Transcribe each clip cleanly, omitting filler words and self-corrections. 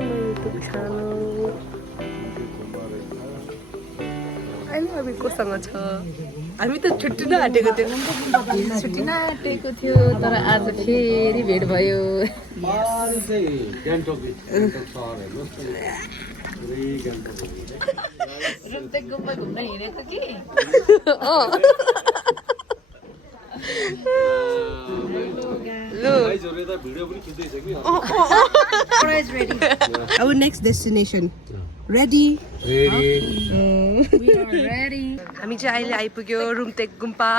आफ्नो YouTube channel अहिले हामी कोसँग छ हामी त छुट्टिन आँटेको थियो तर आज फेरि भेट भयो रुम्तेक गुम्बा घुम्न हिँडेको कि Our next destination. Ready? We are ready. हामी चाहिँ अहिले आइपुग्यो रुम्तेक गुम्पा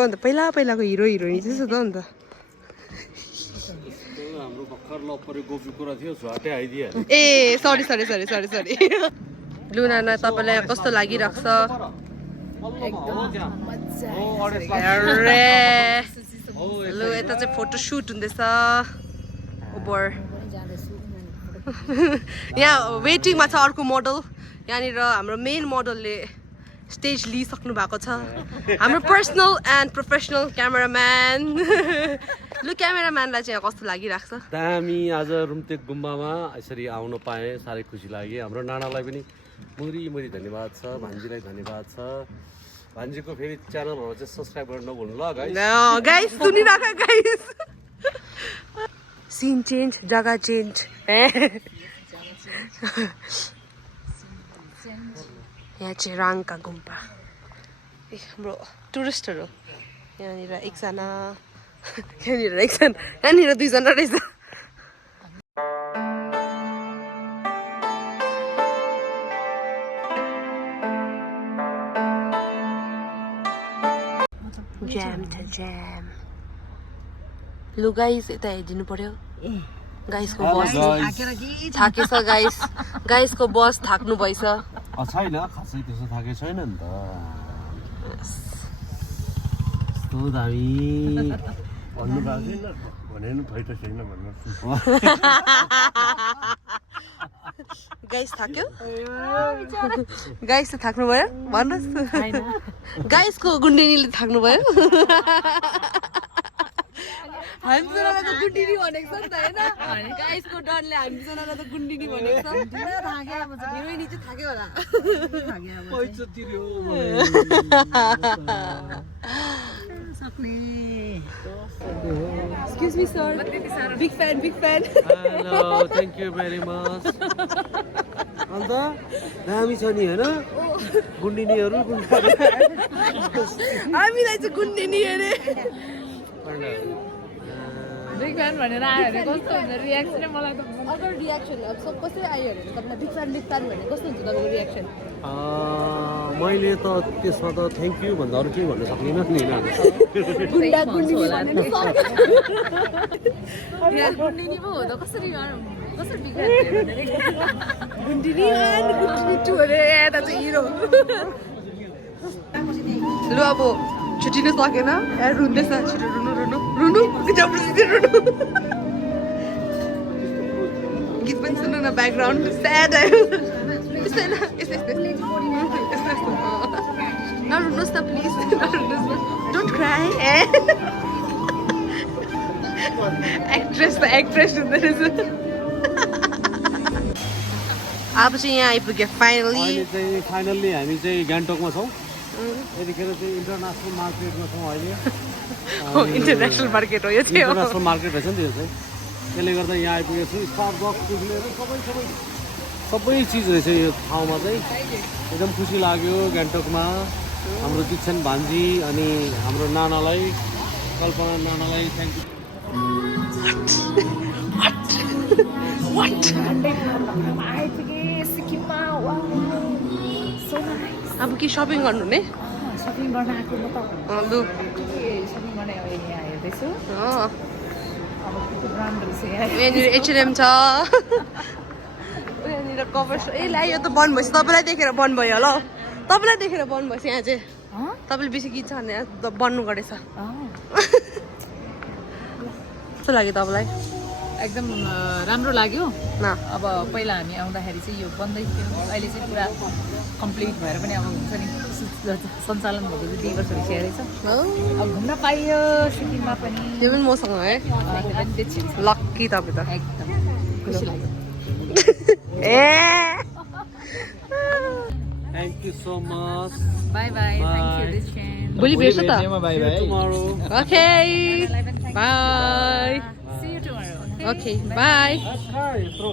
अन्त पहिलाको हिरो हिरोइनी चाहिँ त अन्त हाम्रो भर्खर लपरे गोपी कुरा थियो झट्टै आइदियो ए सरी लु नाना तपाईँलाई कस्तो लागिरहेको छ लु यता चाहिँ फोटो सुट हुँदैछ ओभर यहाँ वेटिङमा छ अर्को मोडल यहाँनिर हाम्रो मेन मोडलले स्टेज लिइसक्नु भएको छ हाम्रो पर्सनल एन्ड प्रोफेसनल क्यामेराम्यान लु क्यामेराम्यानलाई चाहिँ कस्तो लागिरहेको छ दामी आज रुम्तेक गुम्बामा यसरी आउन पाएँ साह्रै खुसी लाग्यो हाम्रो नानालाई पनि मुरी धन्यवाद छ भान्जीलाई धन्यवाद छ भान्जीको फेरि च्यानलहरू चाहिँ सब्सक्राइब गर्न नभुल्नु ल गाइस सुनिराख गाइस सिन चेन्ज जग्गा चेन्ज यहाँ चाहिँ राङका गुम्पा हाम्रो टुरिस्टहरू यहाँनिर एकजना यहाँनिर दुईजना रहेछ ज्याम छ ज्याम लु गाइस यता हेरिदिनु पर्यो गाइसको बस थाकेछ गाइसको बस थाक्नु भएछ छैन खासै त्यस्तो थाकेको छैन नि त यस्तो दामी भन्नु भएको छैन भने पनि त छैन भन्नु गाइस थाक्यो गाइस त थाक्नु भयो भन्नुहोस् गाइसको गुन्डेनीले थाक्नु भयो हामी जनालाई त गुन्डिनी भनेको छ नि त होइन गाइसको डरले हामी जनालाई त गुन्डिनी भनेको छ हिरोइनी चाहिँ थाक्यो होला पैसा तिर्यो Excuse me sir big fan hello thank you very much अन्त दामी छ नि होइन गुन्डिनीहरू हामीलाई चाहिँ गुन्डिनी अरे बिग फ्यान भनेर आयो भने कस्तो हुन्छ रियाक्सन मलाई त अगर रियाक्सन अब सब कसरी आयो भने तपाईँलाई बिग फ्यान भने कस्तो हुन्छ तपाईँको रियाक्सन मैले त त्यसमा त थ्याङ्क यू भन्दा अरू केही भन्न सक्दिनँ नि गुन्डा गुन्डिनी गुन्डिनी पो हो त कसरी बिग फ्यान गुन्डिनी टु अरे यता चाहिँ हिरो लु अब छुट्टिनु सकेन यहाँ रुन्दैछ छिटो रुनु जबरजस्ती रुनु गीत पनि सुन्नु न ब्याकग्राउन्ड स्याड आयो नरुनुहोस् न प्लिज डोन्ट क्राई एक्ट्रेस हुँदो रहेछ अब चाहिँ यहाँ आइपुग्यो फाइनली हामी चाहिँ गान्तोकमा छौँ यतिखेर चाहिँ इन्टरनेसनल मार्केटमा छौँ अहिले इन्टरनेसनल मार्केट हो यो चाहिँ इन्टरनेसनल मार्केट रहेछ नि त्यो चाहिँ त्यसले गर्दा यहाँ आइपुगेको छु स्टारबक्सदेखि लिएर सबै चिज रहेछ यो ठाउँमा चाहिँ एकदम खुसी लाग्यो गान्तोकमा हाम्रो दिक्षण भान्जी अनि हाम्रो नानालाई कल्पना नानालाई थ्याङ्क यू अब के सपिङ गर्नु ने सपिङ गर्न आएको म त लु सपिङ गर्ने अब यहाँ हेर्दैछु अब कस्तो ब्रान्ड रहेछ यहाँनिर H&M छ यहाँनिर कभर ए ला यो त बन्द भएछ तपाईँलाई देखेर बन्द भयो होला तपाईँलाई देखेर बन्नुभएछ यहाँ चाहिँ अँ? तपाईँले बेसी गीत छ भने बन्नु गरेछ अँ। कस्तो लाग्यो तपाईँलाई एकदम राम्रो लाग्यो न अब पहिला हामी आउँदाखेरि चाहिँ यो बन्दै थियो अहिले चाहिँ पुरा कम्प्लिट भएर पनि अब हुन्छ नि सञ्चालन भएको चाहिँ 2 वर्ष भइसकेको छ अब घुम्न पाइयो सिक्किममा पनि त्यो पनि मसँग है त्यो पनि देखिन्छ लक्की तपाईँ त एकदम खुसी लाग्यो ए Thank you so much. By by thank you this भोलि भेट्छु त See you tomorrow. Okay by See you tomorrow. Okay by यत्रो